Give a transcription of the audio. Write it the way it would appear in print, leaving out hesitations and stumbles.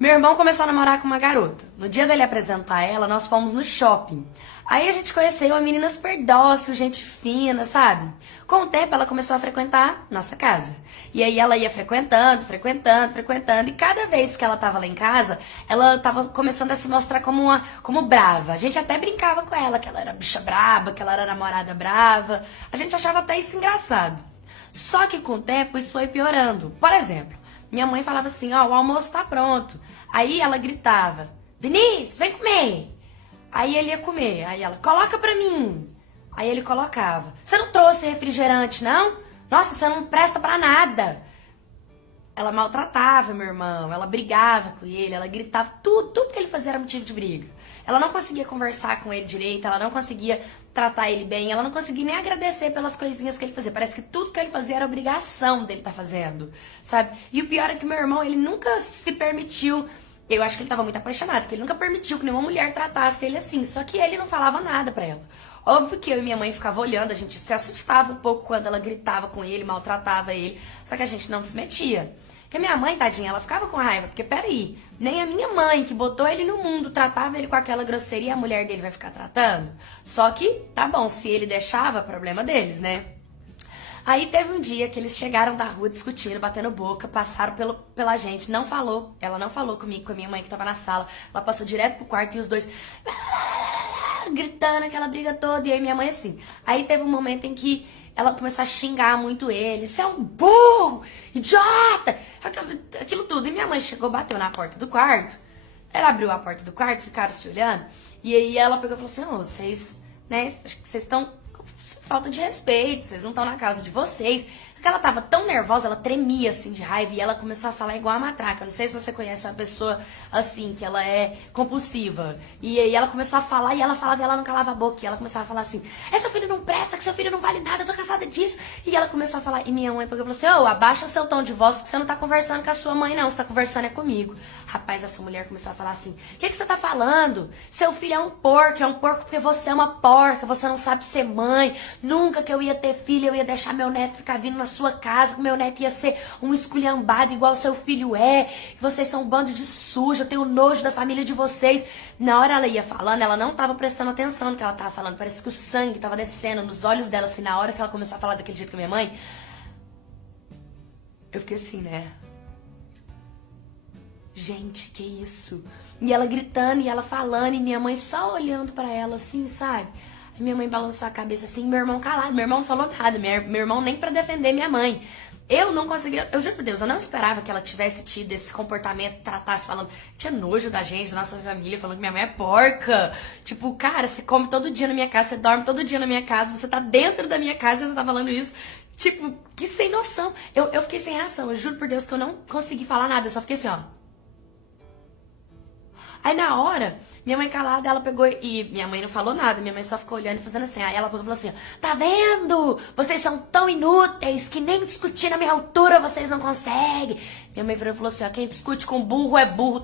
Meu irmão começou a namorar com uma garota. No dia dele apresentar ela, nós fomos no shopping. Aí a gente conheceu uma menina super dócil, gente fina, sabe? Com o tempo ela começou a frequentar nossa casa. E aí ela ia frequentando, e cada vez que ela tava lá em casa, ela tava começando a se mostrar como brava. A gente até brincava com ela, que ela era bicha braba, que ela era namorada brava. A gente achava até isso engraçado. Só que com o tempo isso foi piorando. Por exemplo, minha mãe falava assim, ó, o almoço tá pronto. Aí ela gritava, Vinícius, vem comer. Aí ele ia comer. Aí ela, coloca pra mim. Aí ele colocava. Você não trouxe refrigerante, não? Nossa, você não presta pra nada. Ela maltratava meu irmão, ela brigava com ele, ela gritava, tudo que ele fazia era motivo de briga. Ela não conseguia conversar com ele direito, ela não conseguia tratar ele bem, ela não conseguia nem agradecer pelas coisinhas que ele fazia. Parece que tudo que ele fazia era obrigação dele estar fazendo, sabe? E o pior é que meu irmão, ele nunca se permitiu. Eu acho que ele tava muito apaixonado, que ele nunca permitiu que nenhuma mulher tratasse ele assim. Só que ele não falava nada pra ela. Óbvio que eu e minha mãe ficava olhando, a gente se assustava um pouco quando ela gritava com ele, maltratava ele. Só que a gente não se metia. Porque a minha mãe, tadinha, ela ficava com raiva. Porque, peraí, nem a minha mãe, que botou ele no mundo, tratava ele com aquela grosseria, a mulher dele vai ficar tratando? Só que, tá bom, se ele deixava, problema deles, né? Aí teve um dia que eles chegaram da rua discutindo, batendo boca, passaram pela gente, não falou, ela não falou comigo, com a minha mãe que tava na sala, ela passou direto pro quarto e os dois gritando aquela briga toda, e aí minha mãe assim. Aí teve um momento em que ela começou a xingar muito ele, você é um burro, idiota, aquilo tudo. E minha mãe chegou, bateu na porta do quarto, ela abriu a porta do quarto, ficaram se olhando, e aí ela pegou e falou assim, oh, vocês, né, acho que vocês estão falta de respeito, vocês não estão na casa de vocês. Porque ela tava tão nervosa, ela tremia assim de raiva e ela começou a falar igual a matraca. Não sei se você conhece uma pessoa assim, que ela é compulsiva. E aí ela começou a falar e ela falava e ela não calava a boca. E ela começava a falar assim, seu filho não presta, que seu filho não vale nada, eu tô cansada disso. E ela começou a falar, e minha mãe pegou e falou assim, abaixa seu tom de voz que você não tá conversando com a sua mãe não, você tá conversando é comigo. Rapaz, essa mulher começou a falar assim, o que você tá falando? Seu filho é um porco porque você é uma porca, você não sabe ser mãe. Nunca que eu ia ter filho, eu ia deixar meu neto ficar vindo na sua casa, que meu neto ia ser um esculhambado igual seu filho é, que vocês são um bando de sujo, eu tenho nojo da família de vocês. Na hora ela ia falando, ela não tava prestando atenção no que ela tava falando, parece que o sangue tava descendo nos olhos dela, assim, na hora que ela começou a falar daquele jeito com a minha mãe. Eu fiquei assim, né? Gente, que isso? E ela gritando, e ela falando, e minha mãe só olhando pra ela assim, sabe? Aí minha mãe balançou a cabeça assim, meu irmão calado, meu irmão não falou nada, meu irmão nem pra defender minha mãe. Eu não conseguia, eu juro por Deus, eu não esperava que ela tivesse tido esse comportamento, tratasse falando, tinha nojo da gente, da nossa família, falando que minha mãe é porca. Tipo, cara, você come todo dia na minha casa, você dorme todo dia na minha casa, você tá dentro da minha casa e você tá falando isso. Tipo, que sem noção. Eu fiquei sem reação, eu juro por Deus que eu não consegui falar nada, eu só fiquei assim, ó. Aí na hora, minha mãe calada, ela pegou e minha mãe não falou nada, minha mãe só ficou olhando e fazendo assim. Aí ela pegou e falou assim, tá vendo? Vocês são tão inúteis que nem discutir na minha altura vocês não conseguem. Minha mãe virou e falou assim, ó, quem discute com burro é burro.